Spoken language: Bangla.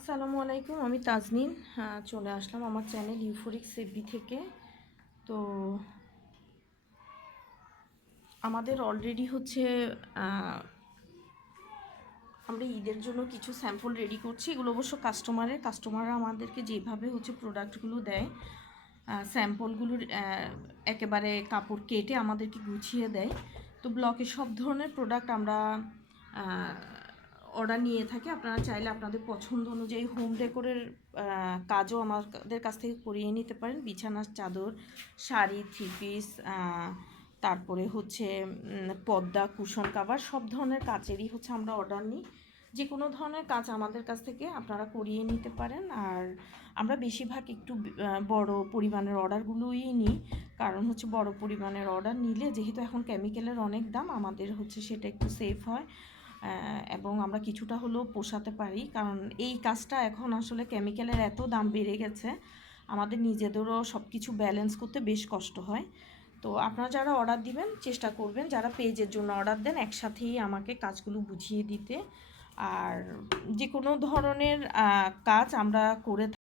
আসসালামু আলাইকুম আমি তাজনিন। হ্যাঁ, চলে আসলাম আমার চ্যানেল ইউফোরিক সেবি থেকে। তো আমাদের অলরেডি হচ্ছে আমরা ঈদের জন্য কিছু স্যাম্পল রেডি করছি। এগুলো অবশ্য কাস্টমারের কাস্টমাররা আমাদেরকে যেভাবে হচ্ছে প্রোডাক্টগুলো দেয় স্যাম্পলগুলোর একেবারে কাপড় কেটে আমাদেরকে গুছিয়ে দেয়। তো ব্লকে সব ধরনের প্রোডাক্ট আমরা অর্ডার নিয়ে থাকি, আপনারা চাইলে আপনাদের পছন্দ অনুযায়ী হোম ডেকোরের কাজও আমাদের কাছ থেকে করিয়ে নিতে পারেন। বিছানার চাদর, শাড়ি থ্রি পিস তারপরে হচ্ছে পদ্মা কুশন কাভার সব ধরনের কাচেরই হচ্ছে আমরা অর্ডার নিই। যে কোনো ধরনের কাজ আমাদের কাছ থেকে আপনারা করিয়ে নিতে পারেন। আর আমরা বেশিরভাগ একটু বড় পরিমাণের অর্ডারগুলোই নিই। কারণ হচ্ছে বড় পরিমাণের অর্ডার নিলে যেহেতু এখন কেমিক্যালের অনেক দাম, আমাদের হচ্ছে সেটা একটু সেফ হয়। এবং আমরা কিছুটা হলেও পোষাতে পারি। কারণ এই কাজটা এখন আসলে কেমিক্যালের এত দাম বেড়ে গেছে, আমাদের নিজেদেরও সব কিছু ব্যালেন্স করতে বেশ কষ্ট হয়। তো আপনারা যারা অর্ডার দিবেন, চেষ্টা করবেন যারা পেজের জন্য অর্ডার দেন, একসাথেই আমাকে কাজগুলো বুঝিয়ে দিতে। আর যে কোনো ধরনের কাজ আমরা করে